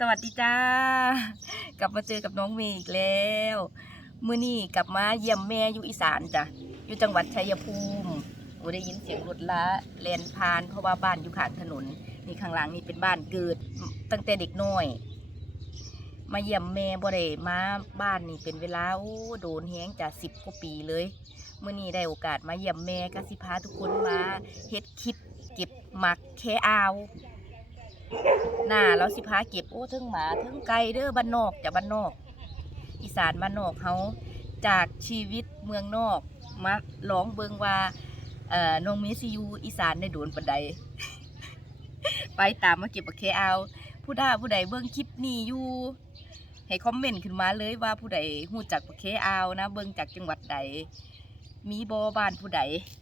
สวัสดีจ้า กลับมาเจอกับน้องเมย์อีกแล้วมื้อนี้กลับมาเยี่ยมแม่อยู่อีสานจ้ะอยู่จังหวัดชัยภูมิโอ้ได้ยินเสียงรถละแลนพานเพราะว่าบ้านอยู่ข้างถนนนี่ข้างหลังนี่เป็นบ้านเกิดตั้งแต่เด็กน้อย มาเยี่ยมแม่บ่ได้มาบ้านนี่เป็นเวลาโอ้โดนแฮงจะสิบกว่าปีเลยเมื้อนี้ได้โอกาสมาเยี่ยมแม่ก็สิพาทุกคนมาเฮ็ดคลิปเก็บหมักแค่อาว หน้าเราสิพาเก็บโอ้ถึงหมาถึงไก่เด้อบ้านนอกจากบ้านนอก อีสานบ้านนอกเขาจากชีวิตเมืองนอกมาร้องเบิงว่าเอ่อน้องเมซิยูอีสานได้โดนปันใด ไปตามมาเก็บปะเคเอาผู้ใดผู้ใดเบิ่งคลิปนี้อยู่ให้คอมเมนต์ขึ้นมาเลยว่าผู้ใดฮู้จักปะเคเอานะ เบิ่งจากจังหวัดใด มีบอบ้านผู้ใด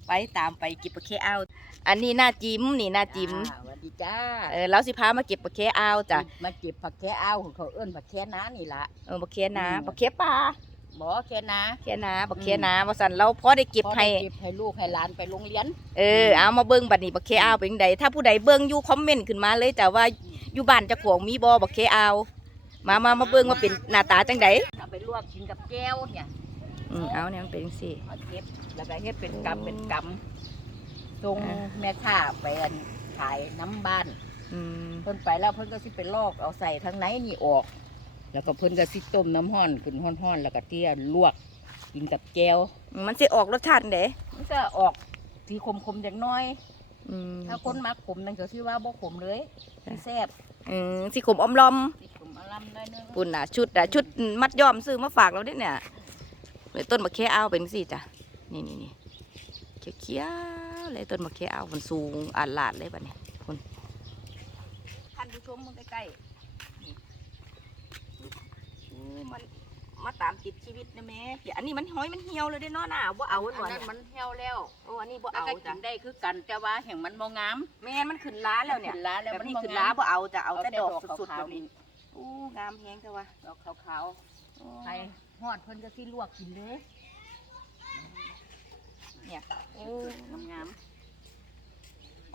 ไปตามไปเก็บปะเคเอาอันนี้หน้าจิ้มนี่หน้าจิ้มจ้าสวัสดีจ้าเออเราสิพามาเก็บปลาแค่อ้าวจ้ะมาเก็บผักแค่อ้าวของเขาเอิ้นผักแค่น้านี่ละ เออปลาแค่นาอืม ปลาแค่ปลาบ่แค่น้าแค่นาปลาแค่นาว่าสันเราพอได้เก็บพอให้ได้เก็บให้ลูกให้หลานไปโรงเรียน เออเอามาเบิ่งบัดนี้ปลาแค่อ้าวเป็นจั่งใดถ้าผู้ใดเบิ่งอยู่คอมเมนต์ขึ้นมาเลยจ้ะว่าอยู่บ้านเจ้าของมีบ่ปลาแค่อ้าวมามามาเบิ่งว่าเป็นหน้าตาจังใดเอาไปลวกกินกับแก้วเนี่ย อืมเอาเนี่ยมันเป็นจังซี่เอาเก็บแล้วก็เฮ็ดเป็นกำเป็นกำส่งแม่ค้าไปอันขายน้ำบ้านอืมเพิ่นไปแล้วเพิ่นก็สิไปลอกเอาใส่ทั้งในนี่ออก แล้วก็เพิ่นก็สิต้มน้ำห้อนขึ้นห้อนๆแล้วก็เตี้ยลวกกินกับแก้วมันสิออกรสชาติจั่งใดมันก็ออกสีขมๆจักหน้อย อืมถ้าคนมักขมนั่นก็สิว่าบ่ขมเลยสิแซ่บอืมสิขมอมลอมสิขมอลัมได้อยนึงปุ่นน่ะชุดน่ะชุดมัดย้อมซื้อมาฝากเราเด้เนี่ย เลยต้นมะเขืออ้าวเป็นจังซี่จ้ะนี่นี่นี่เขียวๆเลยต้นมะเขืออ้าวมันสูงอาลาดเลยบัดนี้ท่านผู้ชมมึงใกล้ๆนี่อู้มันมาตามติดชีวิตนะแม่เดี๋ยวอันนี้มันห้อยมันเหี่ยวเลยได้เนาะน่ะบ่เอาอัไว้นบ่นั้เนี่ยนมันเหี่ยวแล้วโอ้อันนี้บ่แล้วเอาก็กิจ้ะนได้คือกันแต่ว่าแห่งมันบ่งามแม่นมันขึ้นล้าแล้วเนี่ยขึ้นล้าแล้วแบบมันนี้บ่ขึ้นงาล้ามบ่เอาจะเอาเอาแต่แต่ดดออกกสุดๆขาแบวบๆนี้นี่อู้งามแฮงเถอะวะดอกขาวโอ้ๆ ไปฮอดเพิ่นก็สิลวกกินเลยเนี่ยโอ้งาม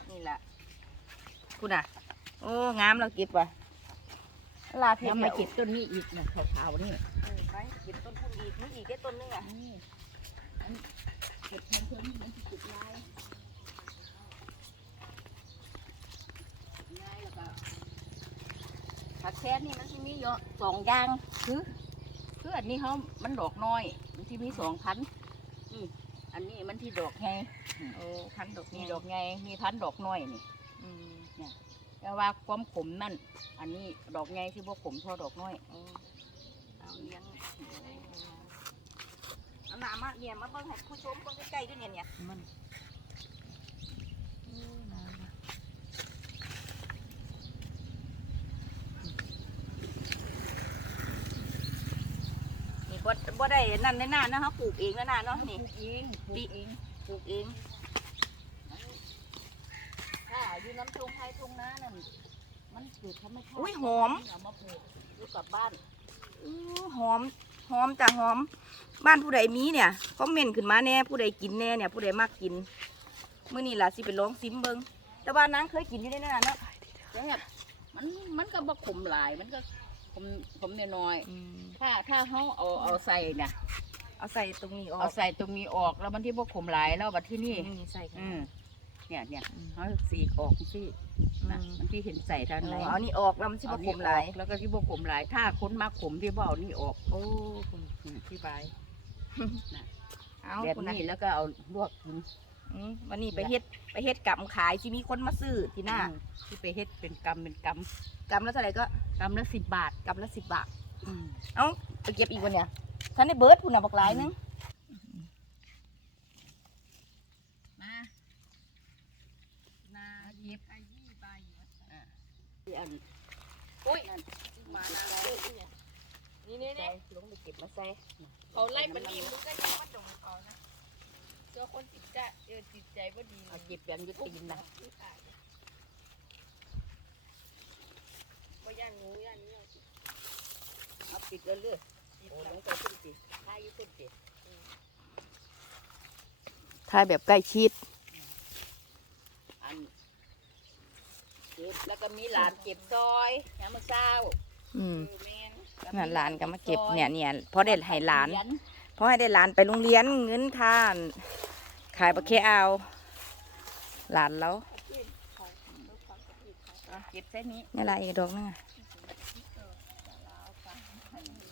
นี่แหละคุณอะ โอ้งามเราเก็บว่ะลาๆเพชแล้วรมาเก็บต้นนี้อีกนะขาวๆนี่เออไปเก็บต้นทุนอีกนี่อีกได้ต้นนึงอะนี่อันเก็บเพิ่มๆมันสิติดลายลายแล้วก็ผักแค่นี่มันสิมีเยอะสองอย่างคือ คืออันนี้เขามันดอกน้อยมันสิมีสองพันอืมอันนี้มันที่ดอกไงโอ้พันดอกมีนี่ดอกไงมีพันดอกน้อยนี่อืมแต่ว่าความขมนั่นอันนี้ดอกไงที่พวกขมเท่าดอกน้อยโอ้เอาเลี้ยงเอาหนามาเนี่ยมาเบิ่งให้ผู้ชมเบิ่งใกล้ๆด้วยเนี่ยเนี่ยมัน นี่ บ่บ่ได้นั่นในหน้าเนาะเขาปลูกเองแล้วนะเนาะปนี่ลูกเองปลูกเองปลูกเองถ้าอยู่น้ำทงไทยทงนานั่นมันเกิดธรรมชาติอุ้ยหอม เอามาปลูกอยู่กับบ้านอู้หอม หอมจ้ะหอม บ้านผู้ใดมีเนี่ยคอมเมนต์ขึ้นมาแน่ผู้ใดกินแน่เนี่ยผู้ใดมากกินมื้อนี้ล่ะสิไปลองซิมเบิ่งแต่ว่านางเคยกินอยู่ในนั้นน่ะเนาะแซ่บมันมันก็บ่ขมหลายมันก็ ขมขมน้อยอืมๆถ้าถ้าเขาเอาเอาใส่เนี่ยเอาใส่ตรงนี้ออเอากใส่ตรงนี้ออกแล้วมันที่บ่ขมหลายแล้วบัดที่นี่ นี่ใส่กันอืมเนี่ยเนี่ยอืมเขาสีกออกสินะมันที่เห็นใส่ทางไหนเอานี่ออกแล้วมันสิบ่ขมหลายแล้วก็ที่บ่ขมหลาย ถ้าคนมักขมที่บ่เอานี่ออก โอ้อืมที่ใบเอาแบบคุณนะนี้แล้วก็เอาลวกกิน อืมวันนี้ไปเฮ็ดไปเฮ็ดกำขายสิมีคนมาซื้อที่หน้าอืมที่ไปเฮ็ดเป็นกำเป็นกกำละเท่าไหร่ก็ำกำละสิบบาทกำละสิบบาท อืมเอ้าไปเก็บอีกวันเนี่ยท่านได้เบิร์ดพุ่นน่ะบอกหลายนึงมานาเย็บไอ้ยี่ใบอะที่อันอุ้ยนั่นมานาเลยนี่นี่ใส่นี่ลงไปเก็บมาใส่เขาไล่ปนีมันก็ยังมาดงเขานะ เจ้าคนจิตใจเออจิตใจบ่ดีเอาเก็บแปงอยุตีนนะบ่ย่านงูย่านนี้เอาปิดเลยเลยโอ้ลงไปขึ้นสิท้ายอยุขึ้นสิถ่ายแบบใกล้ชิด อันเก็บแล้วก็มีหลานเก็บซอยยามมื้อเช้าอืมแม่นนั่นหลานก็มาเก็บเนี่ยเนี่ยพอได้ให้หลานเหรียญเพราะให้ได้หลานไปโรงเรียนเงินทาน ขายปลาเคเอาหลานแล้วอะเก็บเส้นนี้นี่ละอีกดอกนึงอะ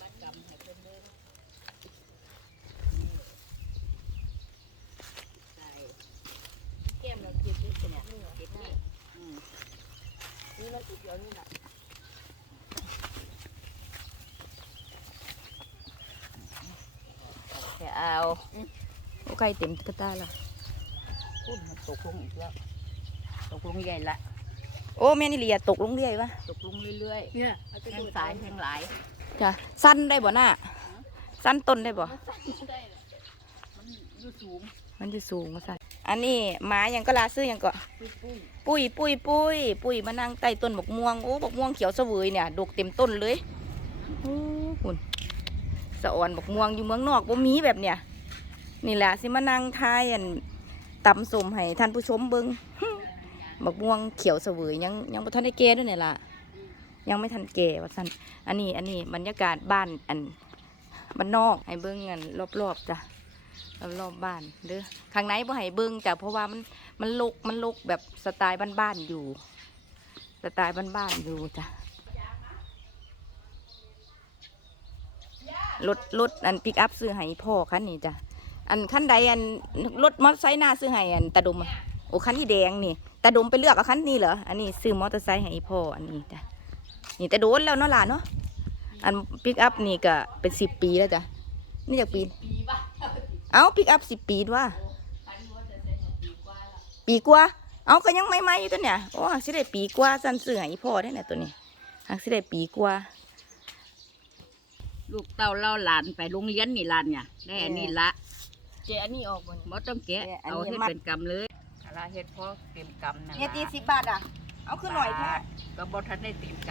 มากำให้เพิ่นเด้อใส่แก้มเราเก็บด้วยเนี่ยเก็บนี่อืมนี่เราเก็บเดี๋ยวนี่แหละเคเอาโอ้ ไก่เต็มกระตาละพูดมันตกลงอีกแล้วตกลงใหญ่ละโอ้แม่นี่เลียตกลงเรื่อยวะตกลงเรื่อยเนี่ยๆแทงสายแทงหลายจ้ะสั้นได้บ่น่ะสั้นต้นได้บ่มันอยู่สูงมันจะสูงมาสั่นอันนี้หมายังก็ลาซื้อยังก็ปุ้ยปุ้ยปุ้ยปุ้ยปุ้ยปุ้ยมานั่งใต้ต้นบกม่วงโอ้บกม่วงเขียวเสวยเนี่ยดกเต็มต้นเลยโอ้คุณสะอ่อนบกม่วงอยู่เมืองนอกบ่มีแบบเนี่ย นี่แหละสิมานั่งทายอันตำสมให้ท่านผู้ชมเบิงบักม่วงเขียวเสวยยังยังบ่ทันได้แก่ด้วยเนี่ยล่ะ ยังไม่ทันแก่ว่าซั่นอันนี้อันนี้บรรยากาศบ้านอันบ้านนอกให้เบิ่งกันรอบๆจ้ะรอบๆบ้านเด้อข้างในบ่ให้เบิ่งจ้ะเพราะว่ามันมันลกมันลกแบบสไตล์บ้านๆอยู่ สไตล์บ้านๆอยู่จ้ะรถรถอันปิกอัพซื้อให้พ่อคันนี้จ้ะ อันคันใดอันรถมอเตอร์ไซค์หน้าซื้อให้อันตาดมอะโอ้คันที่แดงนี่ตาดมไปเลือกเอาคันนี้เหรออันนี้ซื้อมอเตอร์ไซค์ให้พ่ออันนี้จ้ะนี่แต่โดนแล้วเนาะหลานเนาะอันปิกอัพนี่ก็เป็นสิบปีแล้วจ้ะนี่จากปีปีบ้าเอ้าปิกอัพสิบปีด้วยพันว่าจะใช้ปีกว่าละปีกว่าเอาก็ยังไม่ไม่อยู่ตัวเนี่ยโอ้หักสิได้ปีกว่าสั่นเสืออีพ่อได้เนี่ยตัวนี้หักสิได้ปีกว่าลูกเต้าเล่าหลานไปโรงเรียนนี่หลานเนี่ยได้อันนี้ละ เจอันนี้ออกบนบ่ต้องแกะแกะอันเอานี้ให้มัด เป็นกำเลยอะไรเฮ็ดพอเต็มกำนั่นเนี่ยล่ะตีสิบบาทอะ เอาขึ้นหน่อยแท้ก็บ่ทันได้เต็มก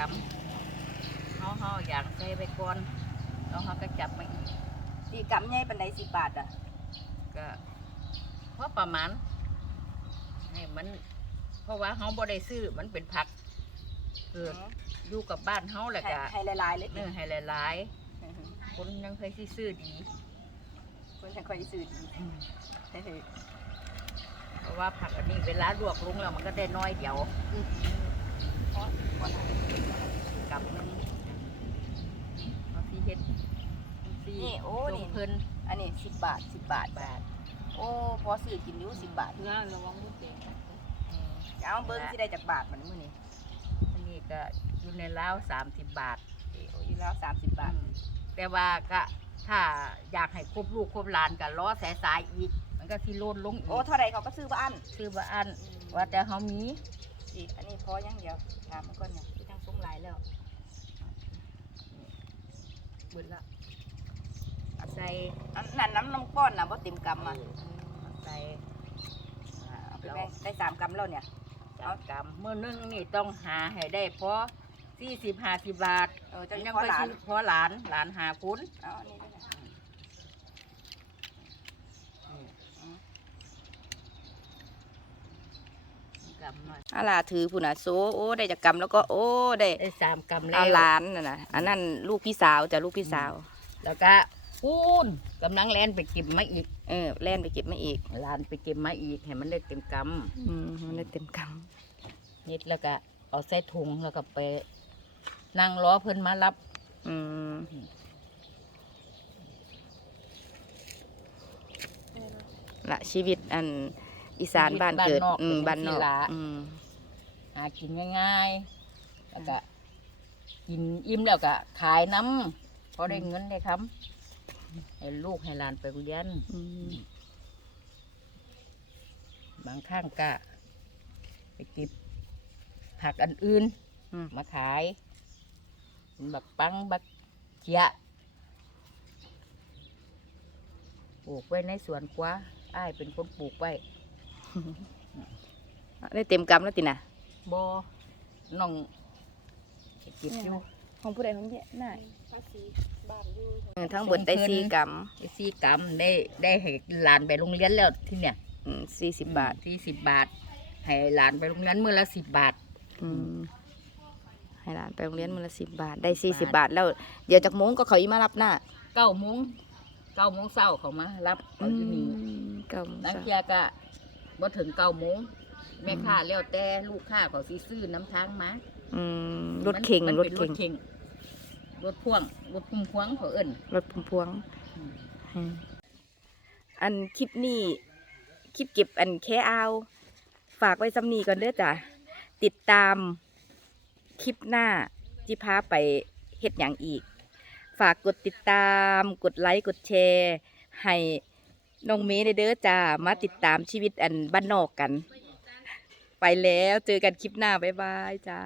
ำเฮาเฮาอย่างใส่ไปก่อนแล้วเฮาก็จับมาอีกตีกำใหญ่ปันไดสิบบาทอะก็พอประมาณให้มัน เพราะว่าเฮาบ่ได้ซื้อมันเป็นผักเกิดอยู่กับบ้านเฮาแหละให้ก็ให้หลายๆเลยเนื้อให้หลายๆ คนยังเคยสิซื้อดี คนฉันคอยซื้อดีเฮ้ยเพราะว่าผักอันนี้เวลาลวกลงแล้วมันก็ได้น้อยเดียวกับนึงเอาที่เฮ็ดที่นี่โอ้ลนี่งเพิ่นอันนี้สิบบาทสิบบาทบาท โอ้พอซื้อกินอยู่สิบบาทงานระวังมุดเด็กอืมเอาเบิ้งที่ได้จากบาทมันมื้อนี้อันนี้ก็อยู่ในราวสามสิบบาทโอ้อยู่แล้วสามสิบบาทอืมแต่ว่าก็ ถ้าอยากให้ครบลูกครบหลานก็ล้อสายสายๆอีก มันก็สิโลนลงอีโอ้กเท่าไรเขาก็ซื้อบ้านคือว่าอันว่าแต่เขามีอีกอันนี้พอยังเดียวถามมันก่อนเนี่ยที่ทางซุ้มหลายแล้วเบิดละเอาใส่อันนั้นน้ำน้ำก้อนนะบ่เต็มกำอะเอาใส่อ่าเอาไปแล้วแบ่งได้สามกำแล้วเนี่ย เอากำมือนึงนี่ต้องหาให้ได้พอสี่สิบห้าสิบบาทเออจะยังพอไปหลานซื้อพอหลานหลานหาคุณเอาอันนี้ด้วยนะกำหน่อยอาลาถือผู้น่ะโซโอ้ได้จากกำแล้วก็โอ้ได้ได้สามกำแล้เอาวหลานน่ะนะอันนั้นลูกพี่สาวจ้ะลูกพี่สาว แล้วก็พูนกำลังแล่นไปเก็บมาอีกเออแล่นไปเก็บมาอีกหลานไปเก็บมาอีกให้มันได้เต็มกอืมมันได้เต็มกำ นิดแล้วก็เอาใส่ถุงแล้วก็ไป นั่งรอเพิ่นมารับำอืมละชีวิตอันอีสานบ้านเกิดอืมบ้านนอกอืมหากินง่ายๆแล้วก็กินอิ่มแล้วก็ขายน้ำพอได้เงินได้คำให้ลูกให้หลานไปเรียนอืมบางครั้งก็ไปเก็บผักอันอื่นอืมมาขายเป็น บักปังบักเขียปลูกไว้ในสวนกว่าอ้ายเป็นคนปลูกไว้ ได้เต็มกำแล้วติน่ะบอน้องไปเก็บอยู่ของผู้ใดของเนี่ยน่าภาษีบ้านอยู่เออทั้งเบิดได้สี่กไอ้สี่กรัมได้ได้ให้หลานไปโรงเรียนแล้วที่เนี่ยำสี่สิบบาทที่สิบบาท ให้หลานไปโรงเรียนมื้อละสิบบาท อืม ใให้หลานไปโรงเรียนมื้อละสิบบาท ได้สี่สิบบาทแล้ว เดี๋ยวจากโมงก็เขาอีมารับหน้าเก้าโมงเก้าโมงเช้าเขามา รับเอาอยู่นี่เก้าโมงนักเช้า เที่ยก็บ่ถึงเก้าโมงแม่ค้าแล้วแต่ลูกค้าเขาสิซื้อน้ำทางมาอืมรถเข่งมันรถเป็นรเข่ถงเข่งรถพ่วงรถพุ่มพวงเขาเอิ้น รถพุ่มพวงอืม อืมอันคลิปนี้คลิปเก็บอันแค่เอา ฝากไว้ซ้ำนี้ก่อนเด้อจ้ะติดตาม คลิปหน้าที่พาไปเฮ็ดอย่างอีก ฝากกดติดตาม กดไลค์ กดแชร์ ให้น้องเมย์เด้อจ้า มาติดตามชีวิตอันบ้านนอกกัน ไปแล้วเจอกันคลิปหน้า บ๊ายบายจ้า